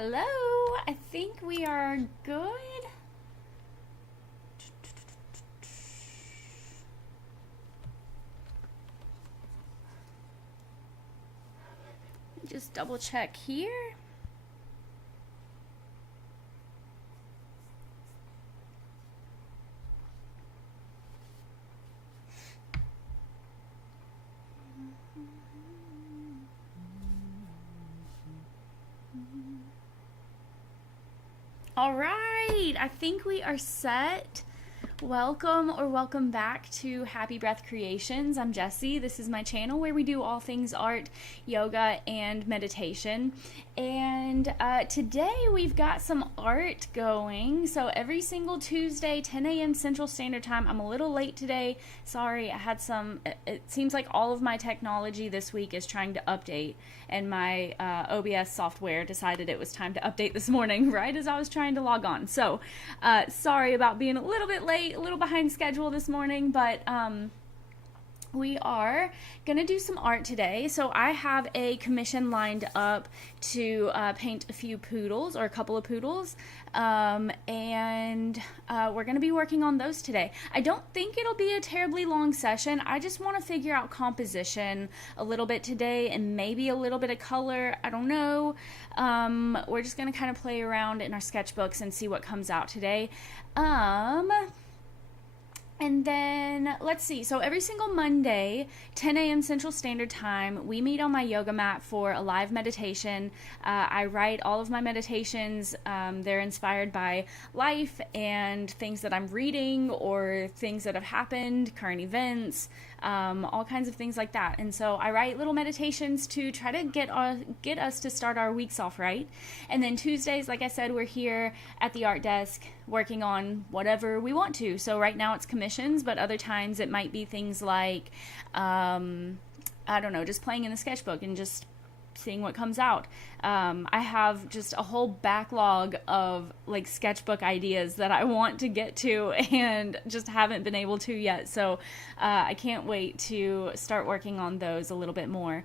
Hello, I think we are good. Just double check here. All right, I think we are set. Welcome back to Happy Breath Creations. I'm Jessie. This is my channel where we do all things art, yoga, and meditation. And today we've got some art going. So every single Tuesday, 10 a.m. Central Standard Time. I'm a little late today. Sorry, I had some. It seems like all of my technology this week is trying to update, and my OBS software decided it was time to update this morning, right as I was trying to log on. So sorry about being a little bit late, a little behind schedule this morning, but we are gonna do some art today. So I have a commission lined up to paint a few poodles, or a couple of poodles, and we're gonna be working on those today. I don't think it'll be a terribly long session. I just want to figure out composition a little bit today, and maybe a little bit of color. I don't know. We're just gonna kind of play around in our sketchbooks and see what comes out today. And then, let's see, so every single Monday, 10 a.m. Central Standard Time, we meet on my yoga mat for a live meditation. I write all of my meditations. They're inspired by life and things that I'm reading or things that have happened, current events, all kinds of things like that. And so I write little meditations to try to get us to start our weeks off right. And then Tuesdays, like I said, we're here at the art desk working on whatever we want to. So right now it's commissions, but other times it might be things like, I don't know, just playing in the sketchbook and just seeing what comes out. I have just a whole backlog of like sketchbook ideas that I want to get to and just haven't been able to yet. So I can't wait to start working on those a little bit more.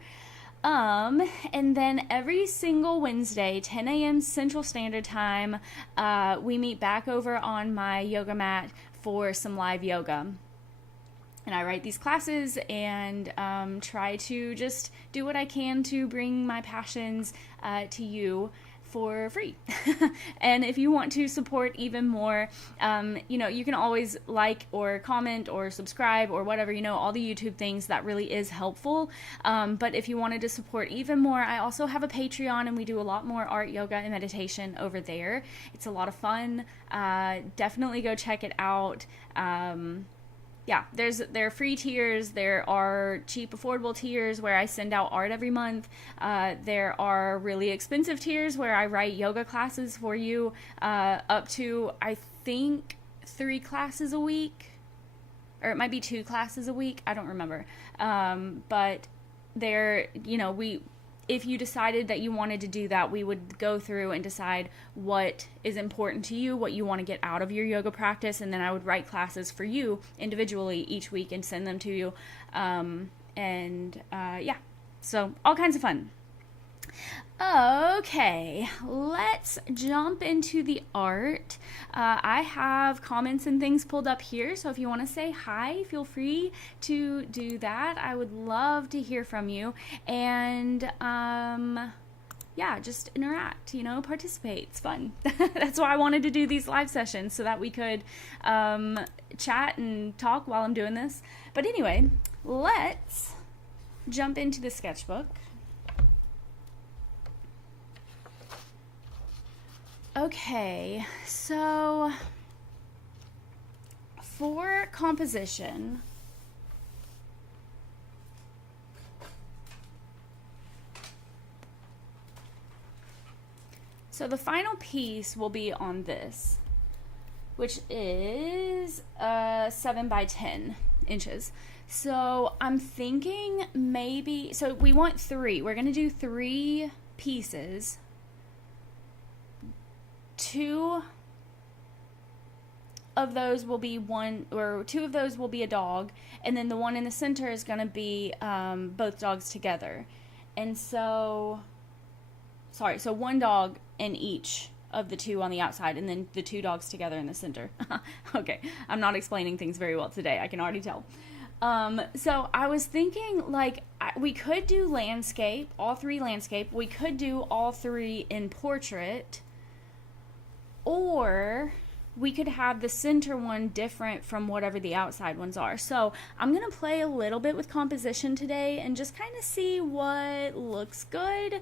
And then every single Wednesday, 10 a.m. Central Standard Time, we meet back over on my yoga mat for some live yoga. And I write these classes and try to just do what I can to bring my passions to you for free. And if you want to support even more, you can always like or comment or subscribe or whatever, all the YouTube things. That really is helpful. But if you wanted to support even more, I also have a Patreon, and we do a lot more art, yoga, and meditation over there. It's a lot of fun. Definitely go check it out. There are free tiers, there are cheap, affordable tiers where I send out art every month. There are really expensive tiers where I write yoga classes for you, up to, I think, 3 classes a week, or it might be 2 classes a week. I don't remember. But there, if you decided that you wanted to do that, we would go through and decide what is important to you, what you want to get out of your yoga practice, and then I would write classes for you individually each week and send them to you. So all kinds of fun. Okay, let's jump into the art. I have comments and things pulled up here, so if you want to say hi, feel free to do that. I would love to hear from you, and just interact, participate. It's fun. That's why I wanted to do these live sessions, so that we could chat and talk while I'm doing this. But anyway, let's jump into the sketchbook. Okay, so for composition, so the final piece will be on this, which is 7 by 10 inches. So I'm thinking maybe, so we want 3. We're going to do 3 pieces. 2 of those will be two of those will be a dog, and then the one in the center is going to be both dogs together. And so sorry, so one dog in each of the two on the outside, and then the two dogs together in the center. Okay, I'm not explaining things very well today, I can already tell. So I was thinking, like, we could do landscape, all three landscape. We could do all three in portrait, or we could have the center one different from whatever the outside ones are. So I'm going to play a little bit with composition today and just kind of see what looks good.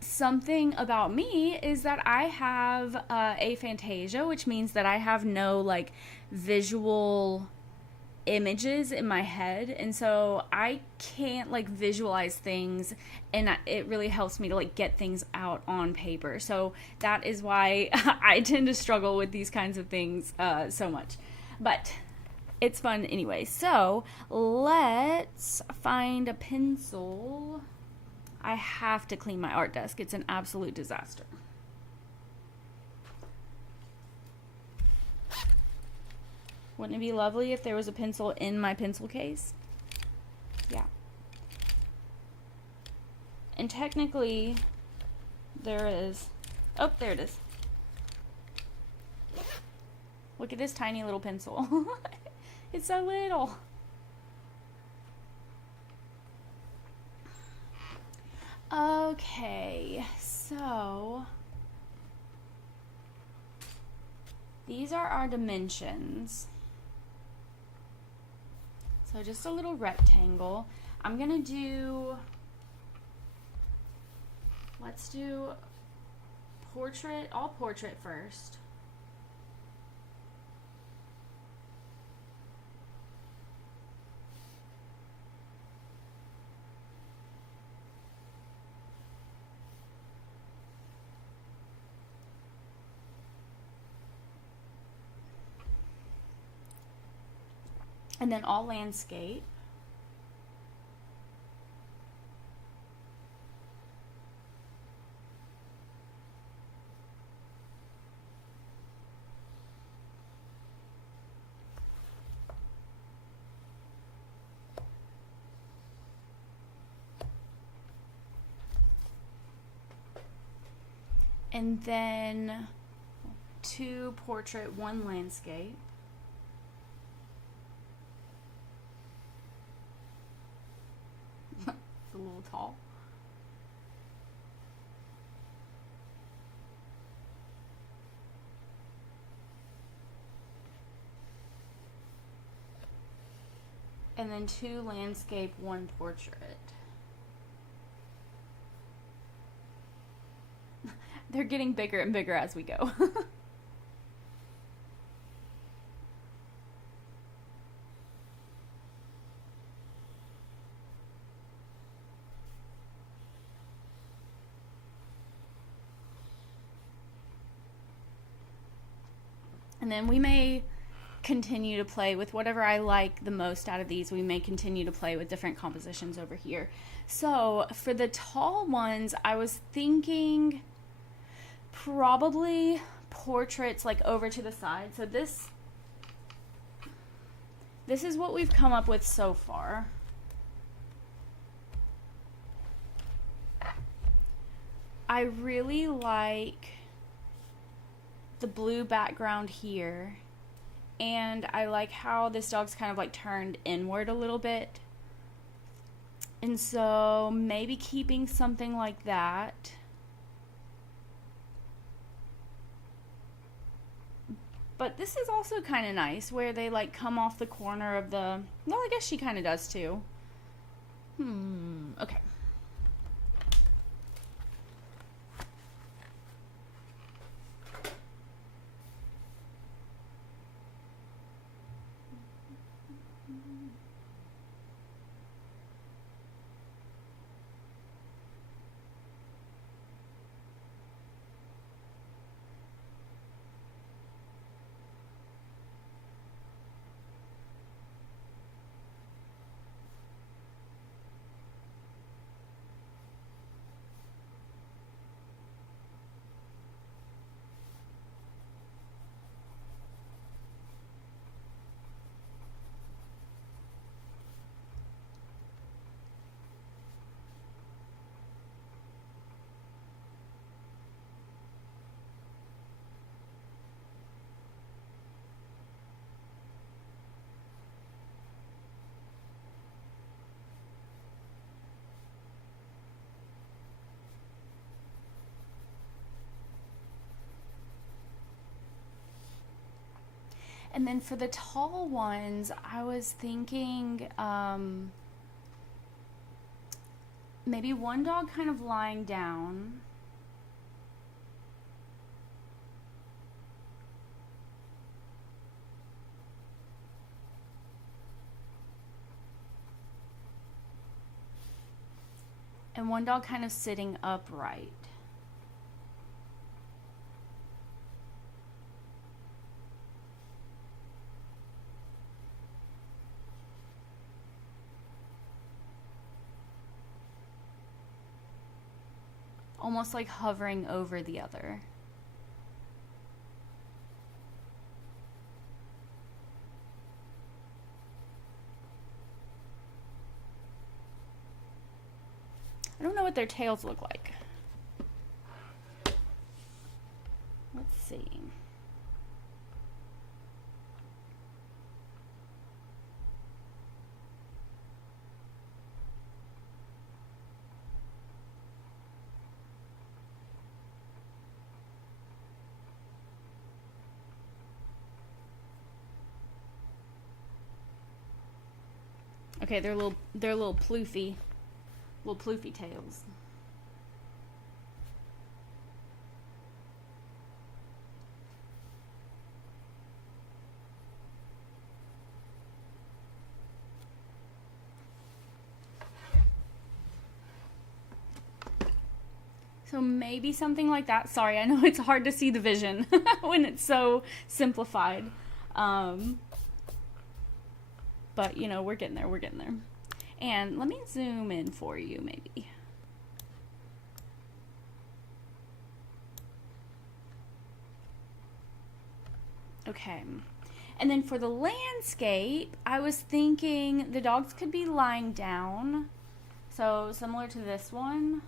Something about me is that I have aphantasia, which means that I have no like visual images in my head, and so I can't like visualize things, and it really helps me to like get things out on paper. So that is why I tend to struggle with these kinds of things so much, but it's fun anyway. So let's find a pencil. I have to clean my art desk. It's an absolute disaster. Wouldn't it be lovely if there was a pencil in my pencil case? Yeah. And technically, there is. Oh, there it is. Look at this tiny little pencil. It's so little. Okay, so these are our dimensions. So just a little rectangle. I'm gonna do, let's do portrait, all portrait first. And then all landscape. And then 2 portrait, 1 landscape. It's a little tall. And then 2 landscape, 1 portrait. They're getting bigger and bigger as we go. And then we may continue to play with whatever I like the most out of these. We may continue to play with different compositions over here. So for the tall ones, I was thinking probably portraits like over to the side. So this is what we've come up with so far. I really like the blue background here, and I like how this dog's kind of like turned inward a little bit, and so maybe keeping something like that. But this is also kind of nice where they like come off the corner of the, well, I guess she kind of does too. Okay. And then for the tall ones, I was thinking maybe one dog kind of lying down. And one dog kind of sitting upright. Almost like hovering over the other. I don't know what their tails look like. Let's see. Okay, they're a little ploofy tails. So maybe something like that. Sorry, I know it's hard to see the vision when it's so simplified. But, you know, we're getting there. And let me zoom in for you, maybe. Okay. And then for the landscape, I was thinking the dogs could be lying down. So similar to this one.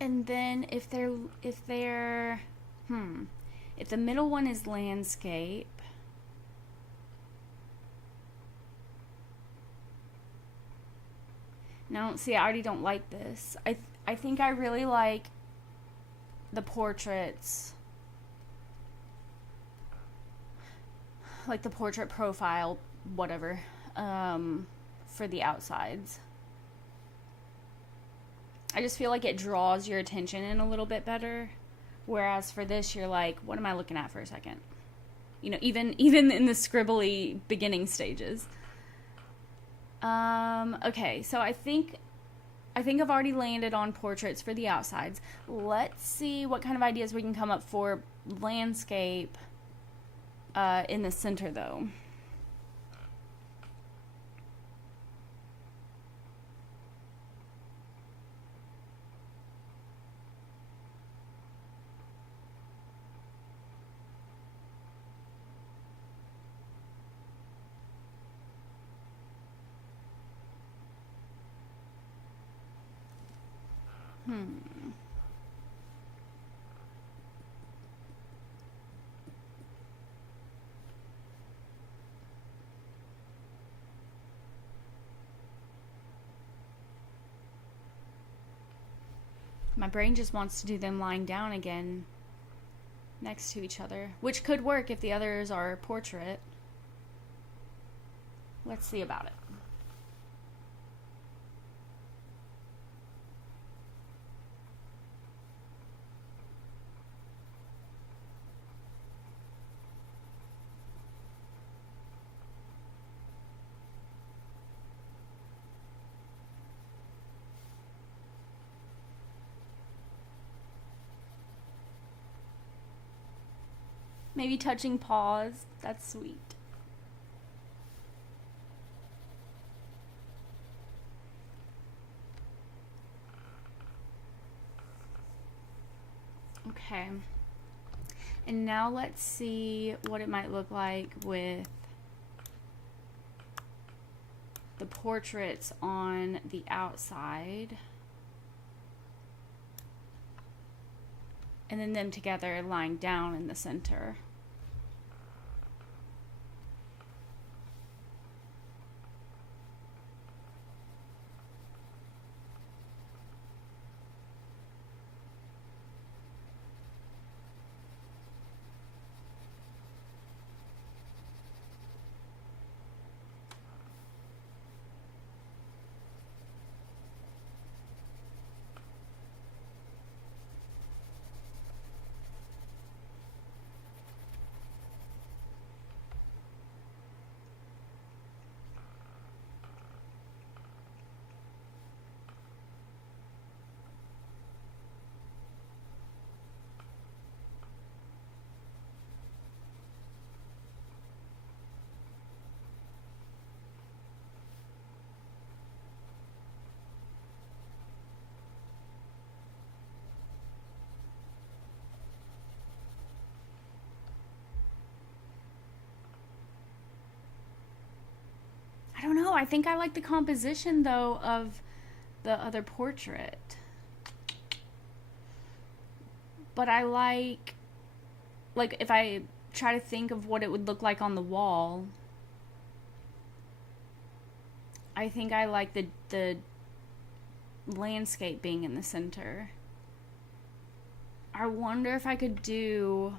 And then if the middle one is landscape, now see, I already don't like this. I think I really like the portraits, like the portrait profile, whatever, for the outsides. I just feel like it draws your attention in a little bit better. Whereas for this, you're like, what am I looking at for a second? You know, even in the scribbly beginning stages. Okay, so I think I've already landed on portraits for the outsides. Let's see what kind of ideas we can come up for landscape in the center, though. My brain just wants to do them lying down again next to each other, which could work if the others are portrait. let's see about it. Maybe touching paws. That's sweet. Okay. And now let's see what it might look like with the portraits on the outside. And then them together lying down in the center. I don't know. I think I like the composition, though, of the other portrait. But I like if I try to think of what it would look like on the wall, I think I like the landscape being in the center. I wonder if I could do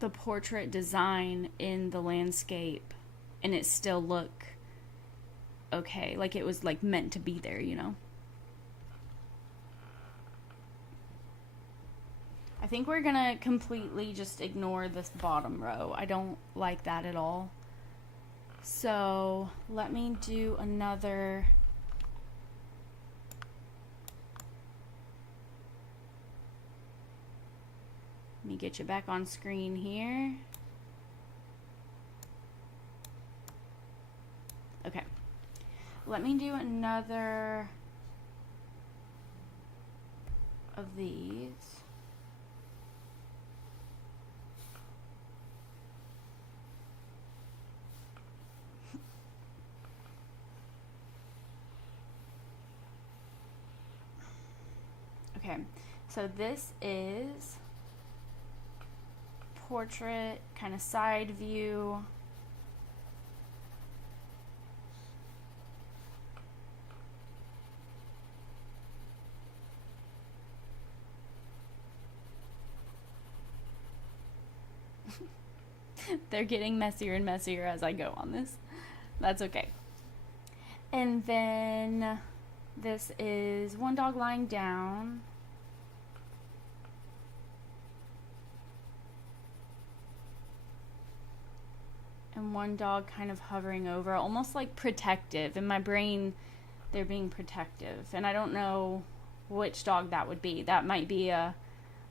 the portrait design in the landscape and it still look okay, like it was like meant to be there, you know. I think we're gonna completely just ignore this bottom row. I don't like that at all. So let me do another. Let me get you back on screen here. Okay. Let me do another of these. Okay, so this is portrait, kind of side view. They're getting messier and messier as I go on this. That's okay. And then this is one dog lying down. And one dog kind of hovering over, almost like protective. In my brain, they're being protective. And I don't know which dog that would be. That might be I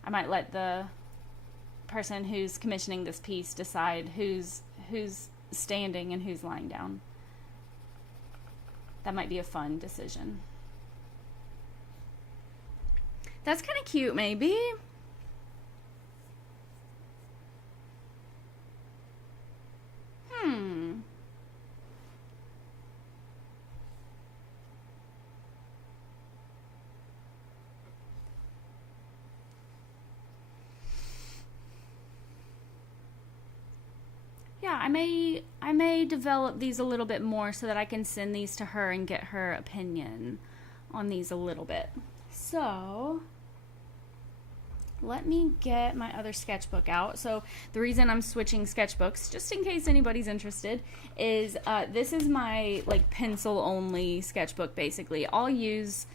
might let the person who's commissioning this piece decide who's standing and who's lying down. That might be a fun decision. That's kind of cute, maybe. Yeah, I may develop these a little bit more so that I can send these to her and get her opinion on these a little bit. So let me get my other sketchbook out. So the reason I'm switching sketchbooks, just in case anybody's interested, is this is my like pencil only sketchbook. Basically, I'll use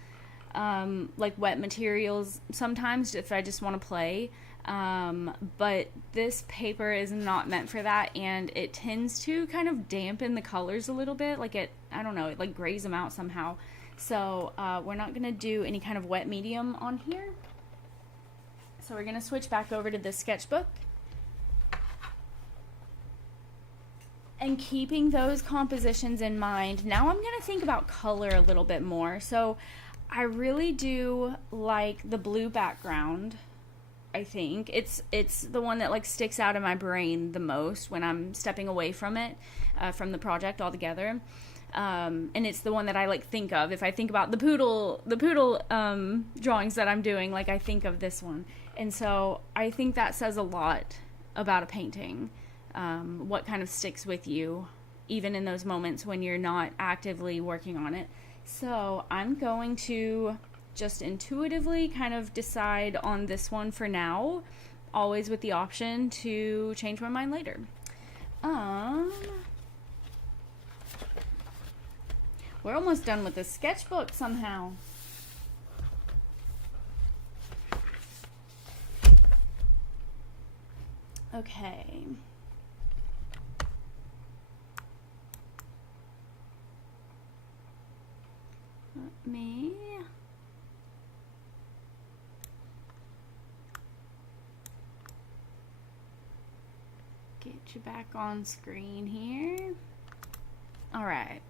like wet materials sometimes if I just want to play, but this paper is not meant for that, and it tends to kind of dampen the colors a little bit. Like I don't know, it like grays them out somehow. So we're not gonna do any kind of wet medium on here. So we're going to switch back over to this sketchbook. And keeping those compositions in mind, now I'm going to think about color a little bit more. So I really do like the blue background. I think it's the one that like sticks out in my brain the most when I'm stepping away from it, from the project altogether. And it's the one that I like think of if I think about the poodle drawings that I'm doing. Like I think of this one, and so I think that says a lot about a painting. What kind of sticks with you, even in those moments when you're not actively working on it. So I'm going to just intuitively kind of decide on this one for now, always with the option to change my mind later. We're almost done with the sketchbook somehow. Okay. Let me get you back on screen here. All right.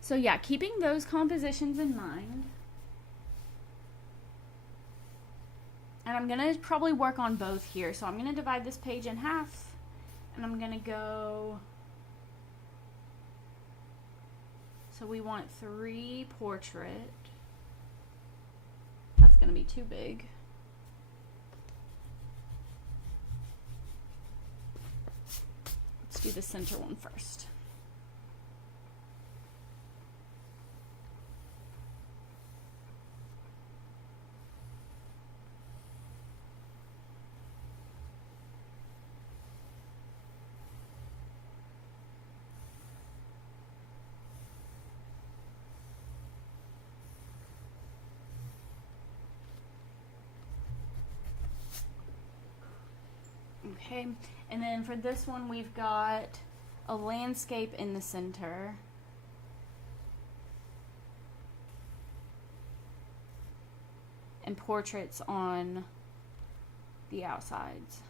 So yeah, keeping those compositions in mind. And I'm gonna probably work on both here. So I'm gonna divide this page in half, and I'm gonna go, so we want 3 portrait. That's gonna be too big. Let's do the center one first. Okay, and then for this one we've got a landscape in the center. And portraits on the outsides.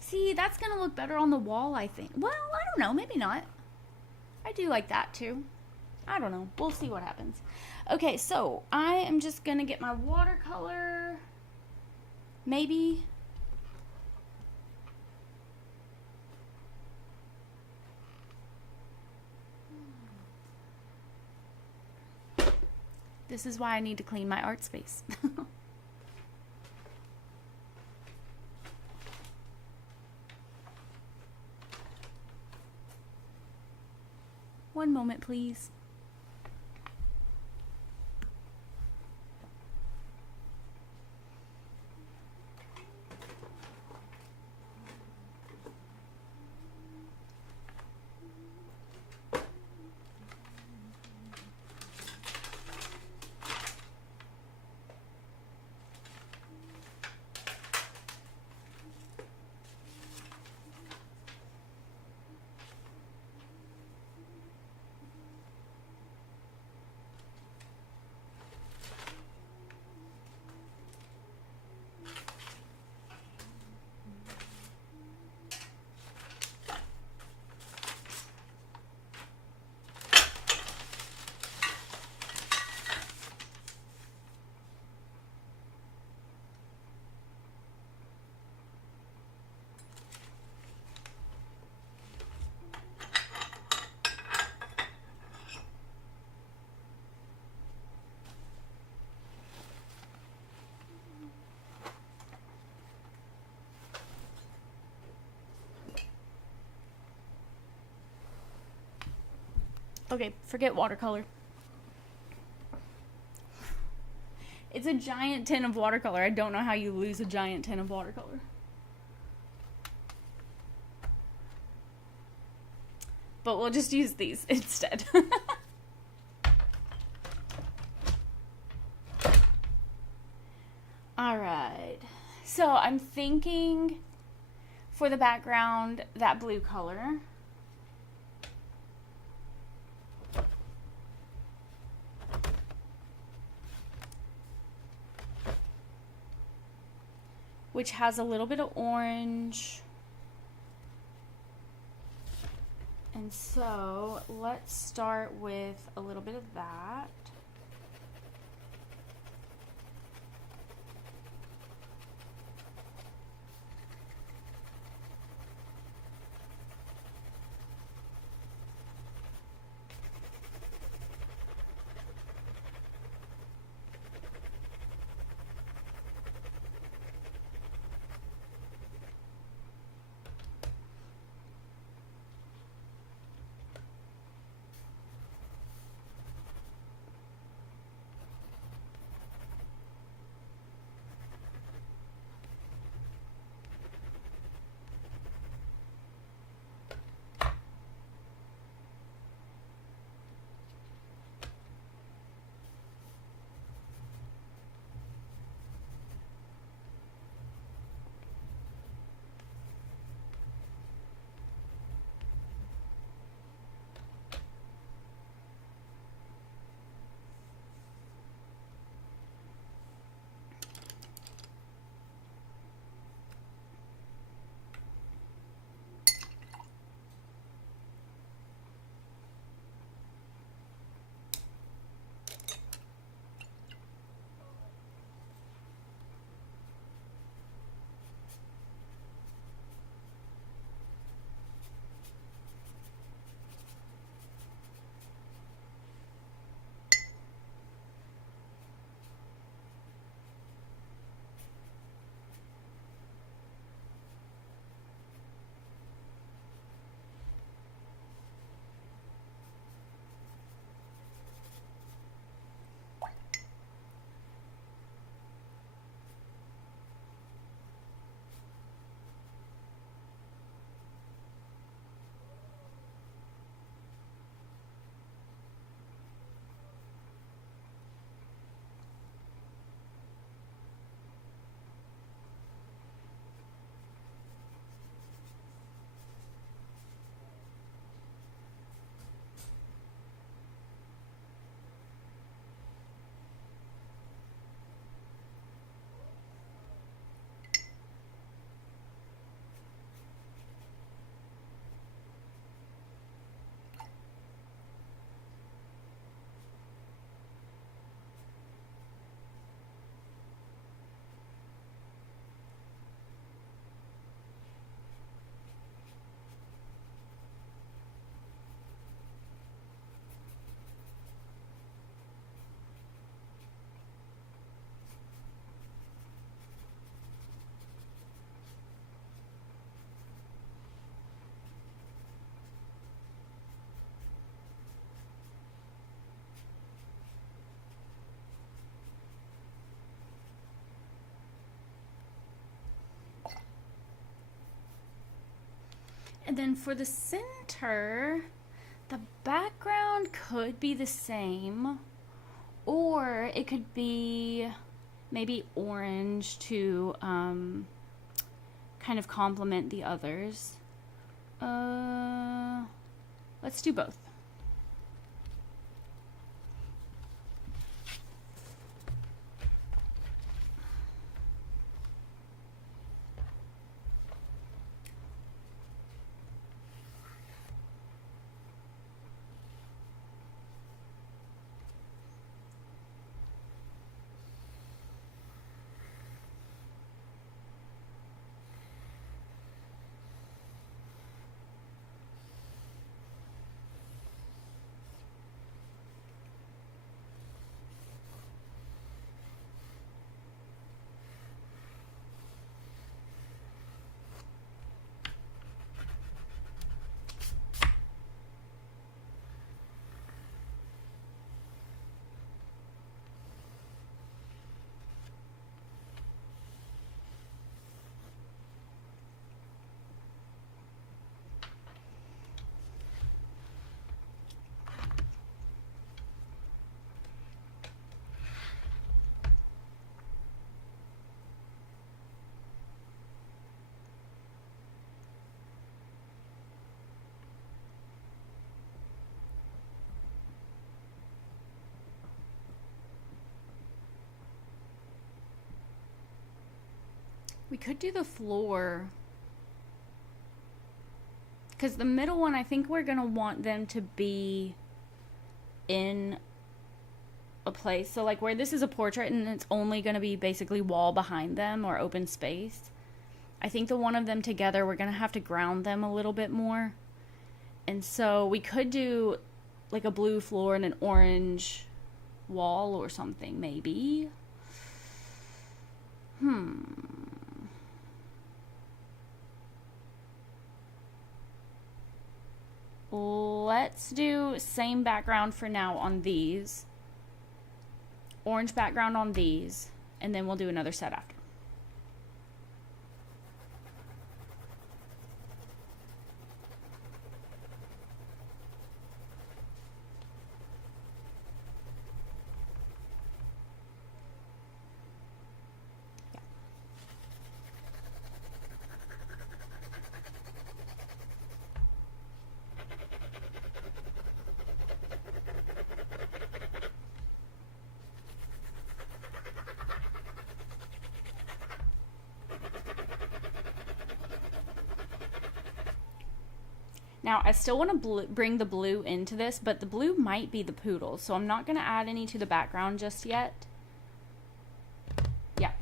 See, that's gonna look better on the wall, I think. Well, I don't know, maybe not. I do like that too. I don't know, we'll see what happens. Okay, so I am just gonna get my watercolor, maybe. This is why I need to clean my art space. One moment, please. Okay, forget watercolor. It's a giant tin of watercolor. I don't know how you lose a giant tin of watercolor. But we'll just use these instead. All right. So I'm thinking for the background, that blue color. Which has a little bit of orange. And so let's start with a little bit of that. And then for the center, the background could be the same, or it could be maybe orange to kind of complement the others. Let's do both. We could do the floor. Because the middle one, I think we're going to want them to be in a place. So, like, where this is a portrait and it's only going to be basically wall behind them or open space. I think the one of them together, we're going to have to ground them a little bit more. And so we could do, like, a blue floor and an orange wall or something, maybe. Let's do same background for now on these. Orange background on these. And then we'll do another set after. Now, I still want to bring the blue into this, but the blue might be the poodle, so I'm not going to add any to the background just yet. Yeah,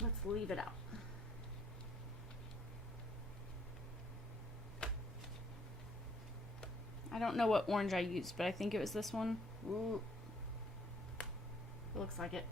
let's leave it out. I don't know what orange I used, but I think it was this one. Ooh. It looks like it.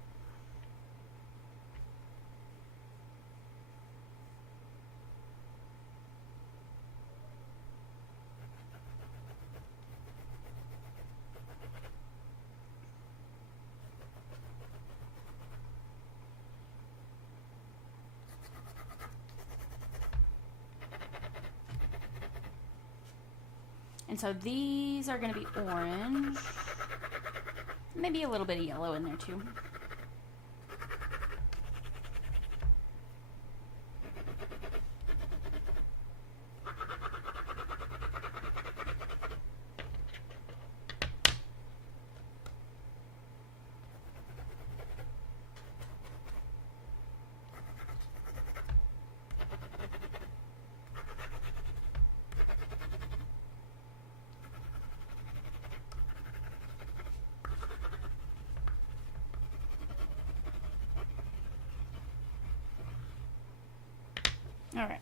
And so these are going to be orange. Maybe a little bit of yellow in there too. All right.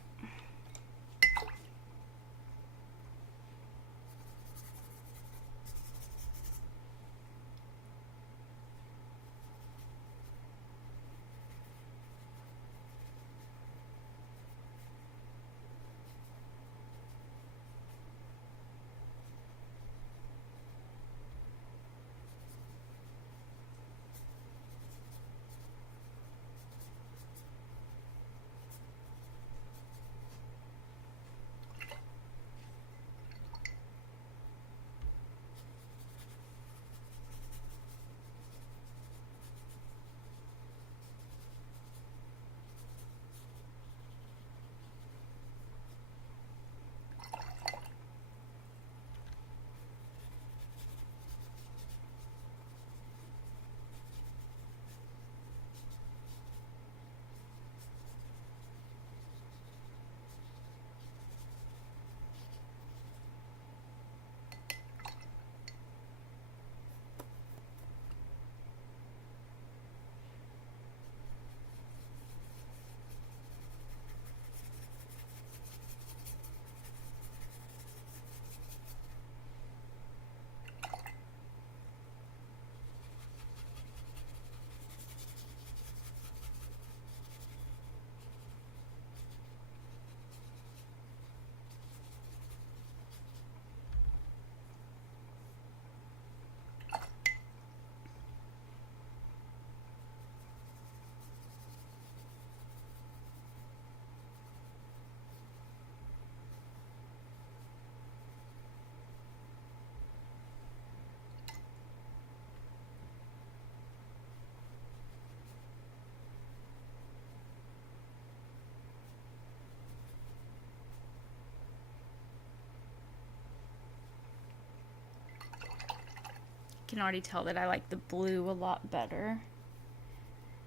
Can already tell that I like the blue a lot better.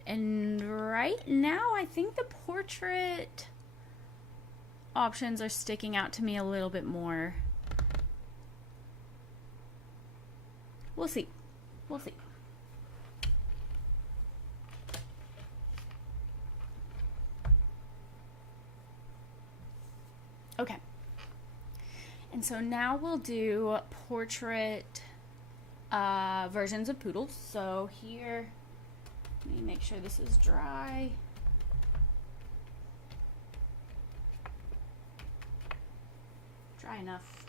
And right now, I think the portrait options are sticking out to me a little bit more. We'll see. We'll see. Okay. And so now we'll do portrait versions of poodles. So here, let me make sure this is dry. Dry enough.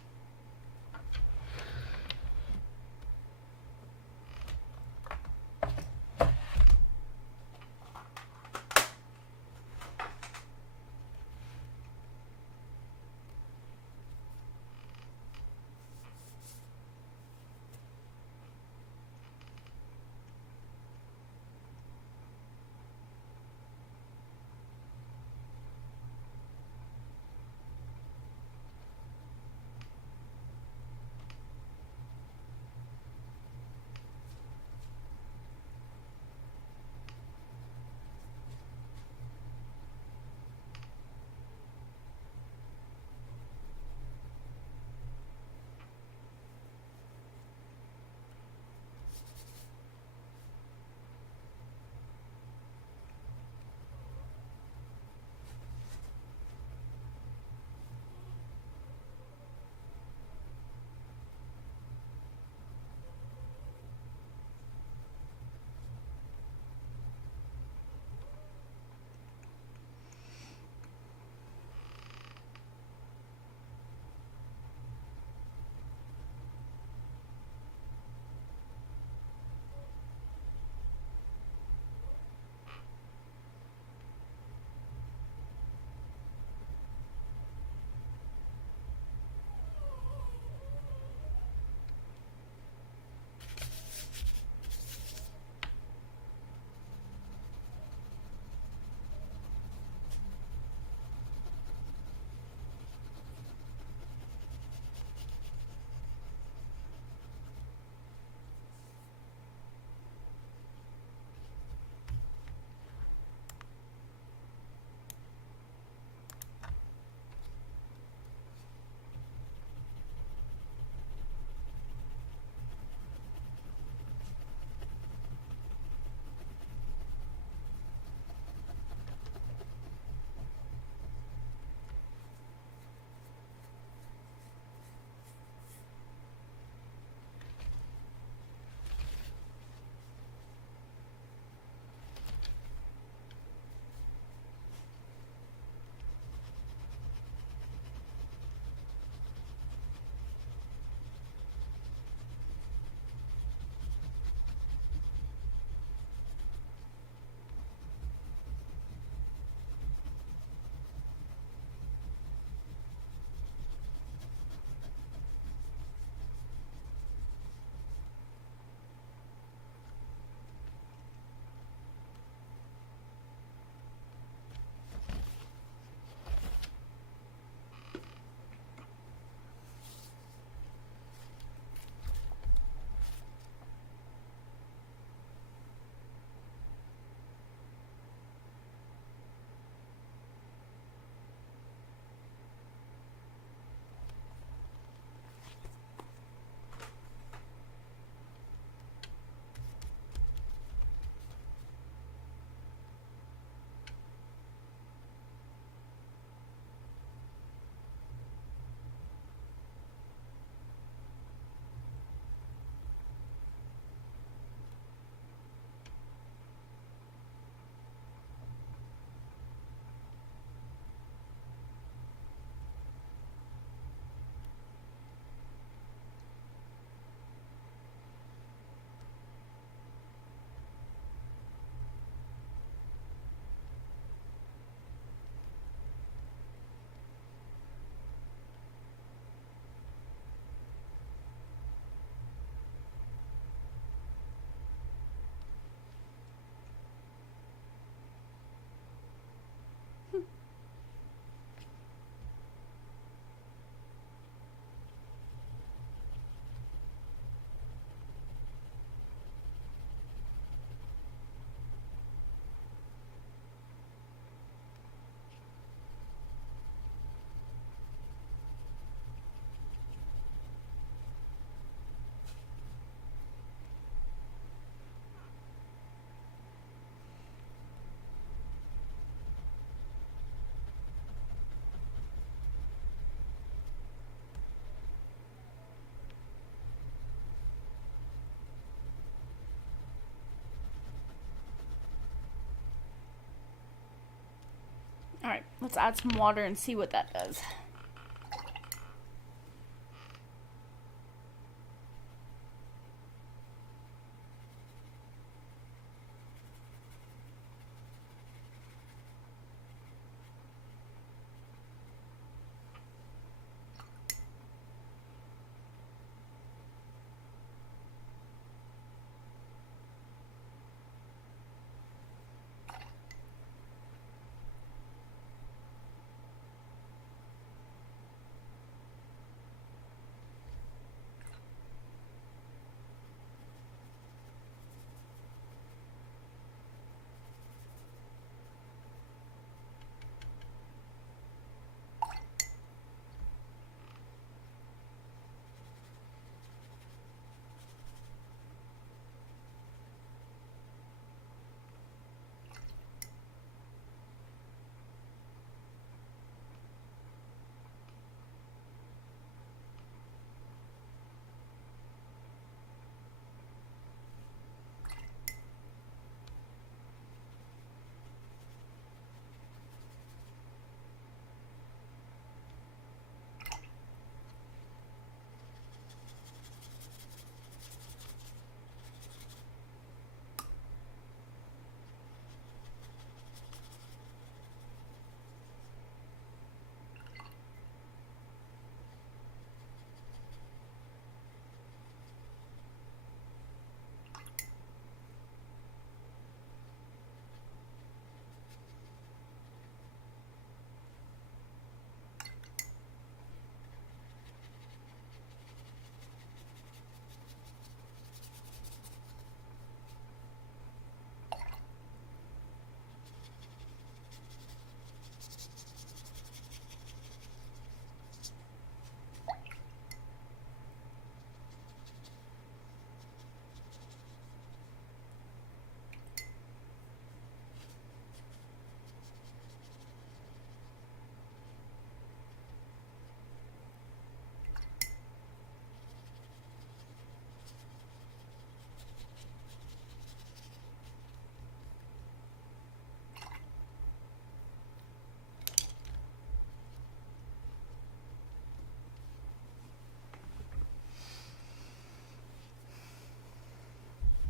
All right, let's add some water and see what that does.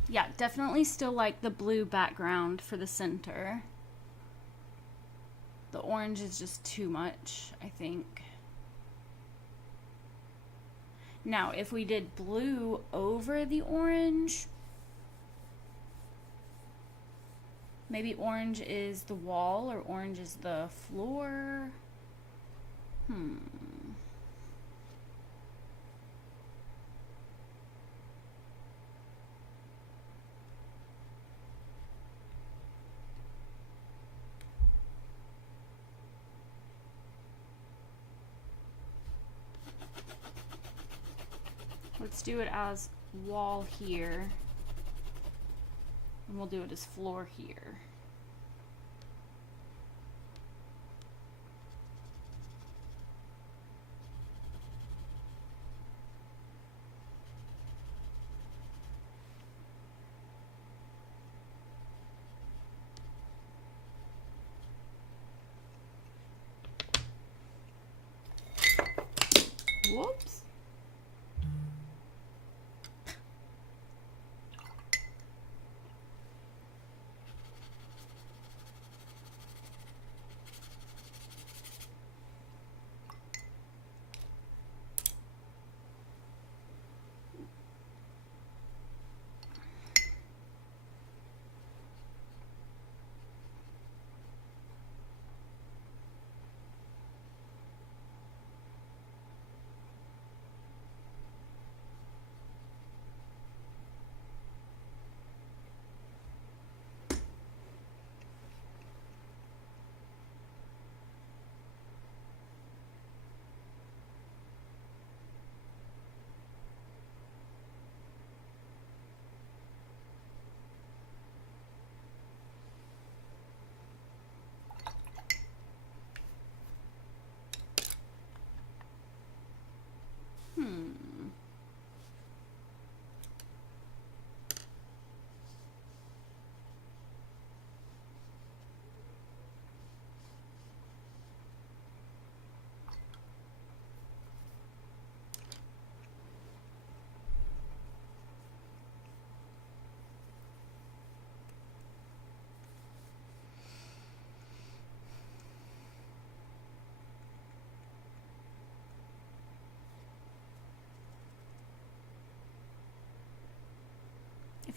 Yeah, definitely still like the blue background for the center. The orange is just too much, I think. Now, if we did blue over the orange, maybe orange is the wall or orange is the floor. Let's do it as wall here. And we'll do it as floor here. Whoops.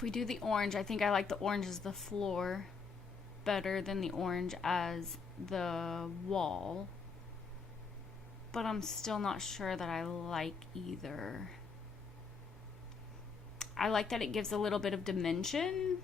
If we do the orange, I think I like the orange as the floor better than the orange as the wall. But I'm still not sure that I like either. I like that it gives a little bit of dimension.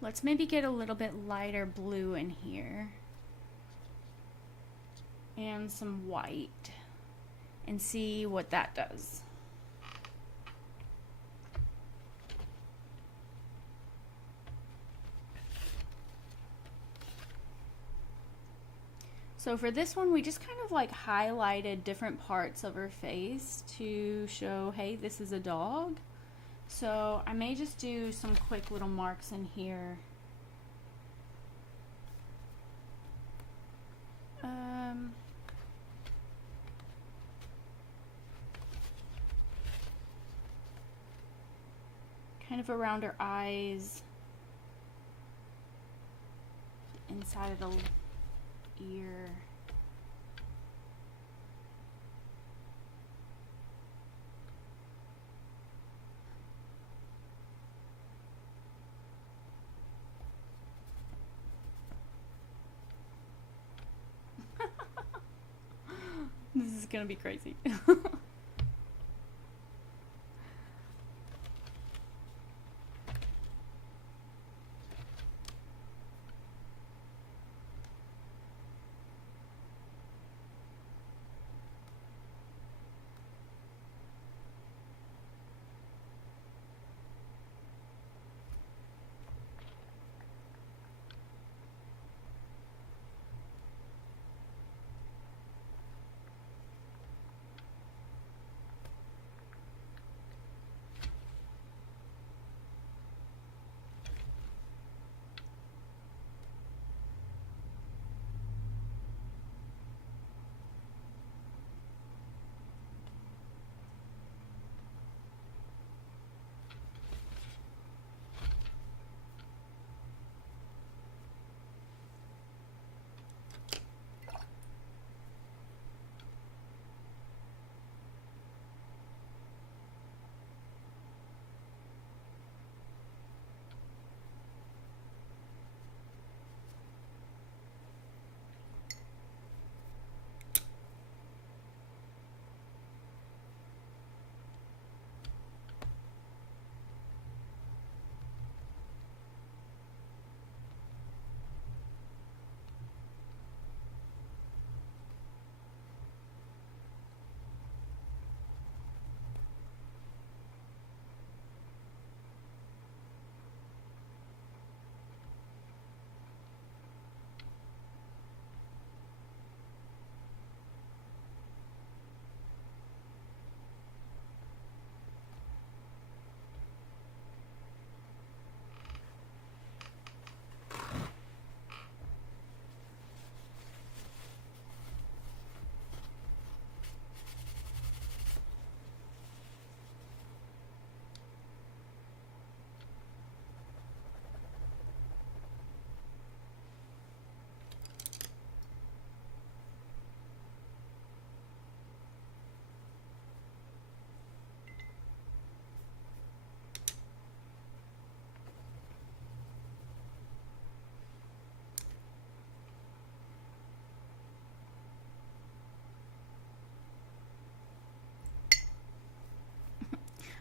Let's maybe get a little bit lighter blue in here. And some white. And see what that does. So for this one, we just kind of like highlighted different parts of her face to show, hey, this is a dog. So I may just do some quick little marks in here. Kind of around her eyes, inside of the ear. This is gonna be crazy.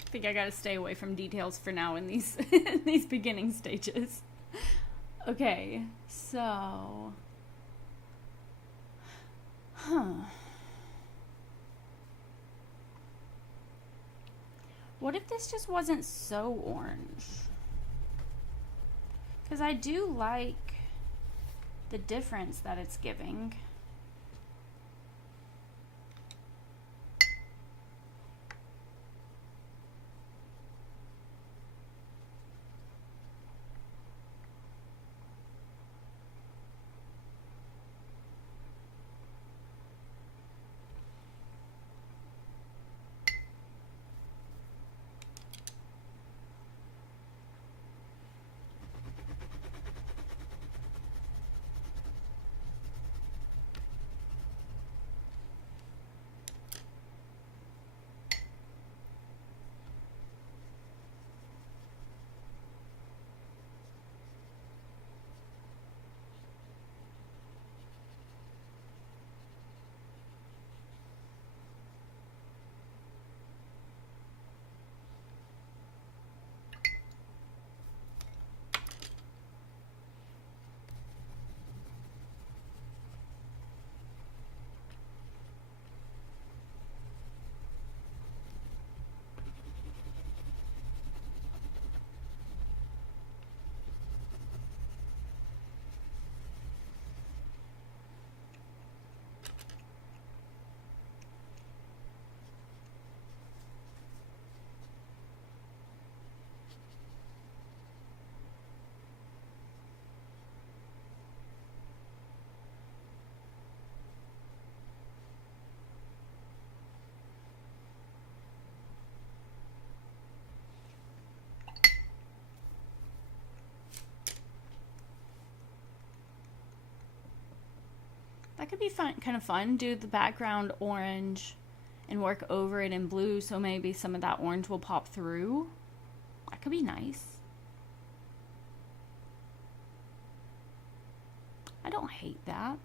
I think I gotta stay away from details for now in these these beginning stages. Okay, so what if this just wasn't so orange? Because I do like the difference that it's giving. That could be fun, kind of fun. Do the background orange and work over it in blue, so maybe some of that orange will pop through. That could be nice. I don't hate that.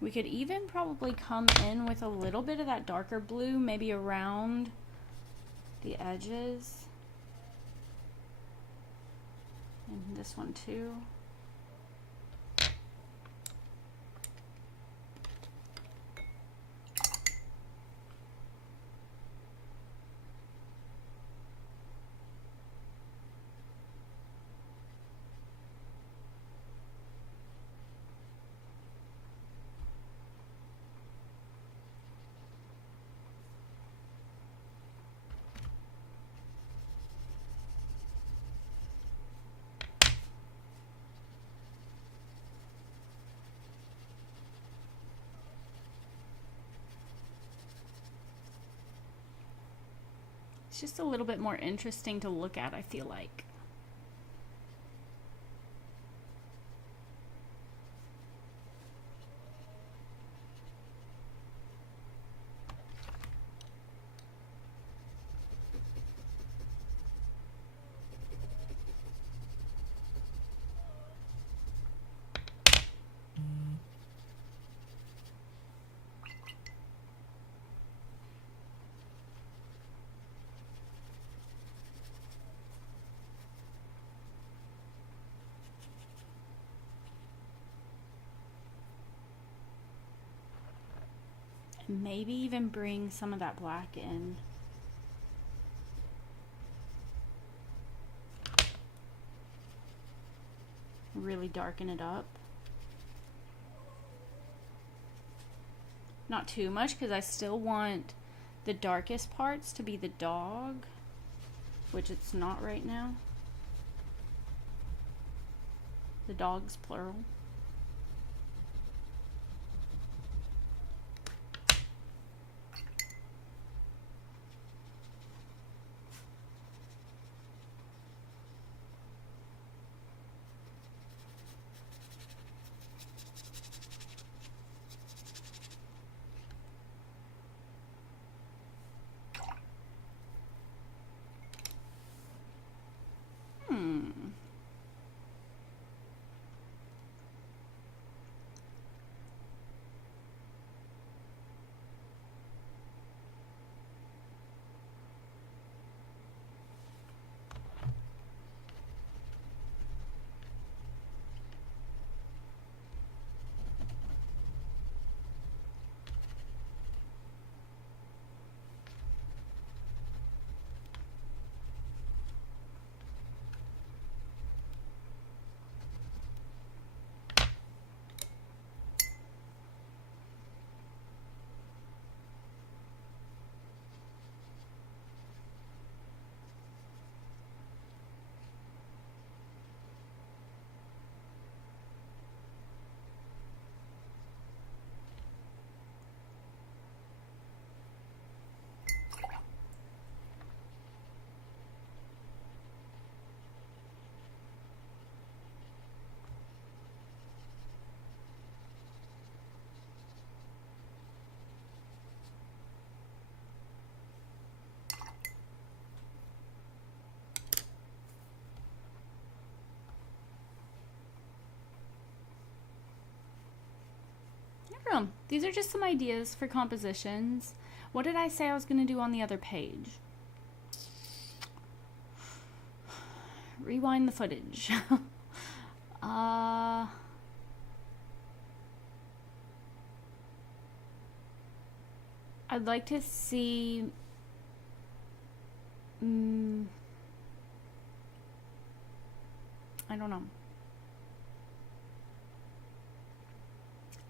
We could even probably come in with a little bit of that darker blue, maybe around the edges. And this one too. It's just a little bit more interesting to look at, I feel like. Maybe even bring some of that black in. Really darken it up. Not too much, because I still want the darkest parts to be the dog, which it's not right now. The dog's plural. don't know. These are just some ideas for compositions. What did I say I was going to do on the other page? Rewind the footage. I'd like to see I don't know.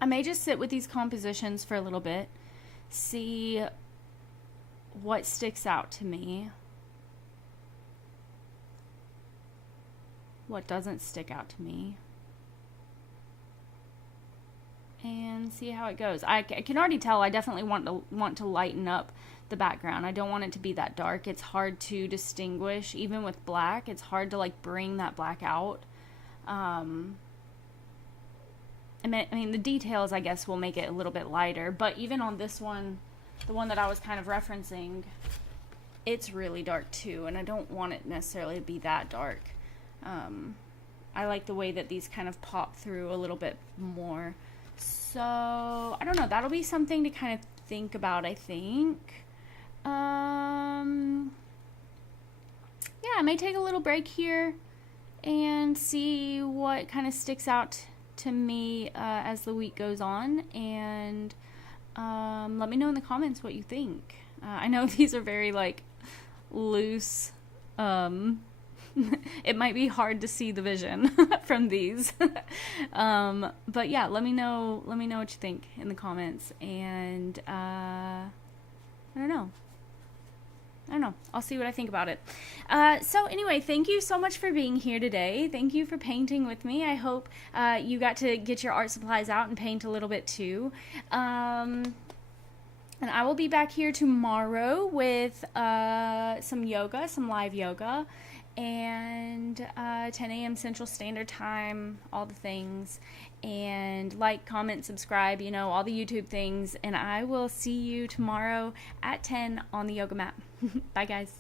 I may just sit with these compositions for a little bit, see what sticks out to me, what doesn't stick out to me, and see how it goes. I can already tell I definitely want to lighten up the background. I don't want it to be that dark. It's hard to distinguish, even with black. It's hard to like bring that black out. I mean, the details, I guess, will make it a little bit lighter. But even on this one, the one that I was kind of referencing, it's really dark too, and I don't want it necessarily to be that dark. I like the way that these kind of pop through a little bit more. So, I don't know. That'll be something to kind of think about, I think. Yeah, I may take a little break here and see what kind of sticks out to me as the week goes on, and let me know in the comments what you think. I know these are very like loose. It might be hard to see the vision from these. But yeah, let me know what you think in the comments, and I don't know. I'll see what I think about it. So anyway, thank you so much for being here today. Thank you for painting with me. I hope you got to get your art supplies out and paint a little bit too. And I will be back here tomorrow with some yoga, some live yoga, and 10 a.m. Central Standard Time, all the things. And like, comment, subscribe, all the YouTube things. And I will see you tomorrow at 10 on the yoga mat. Bye, guys.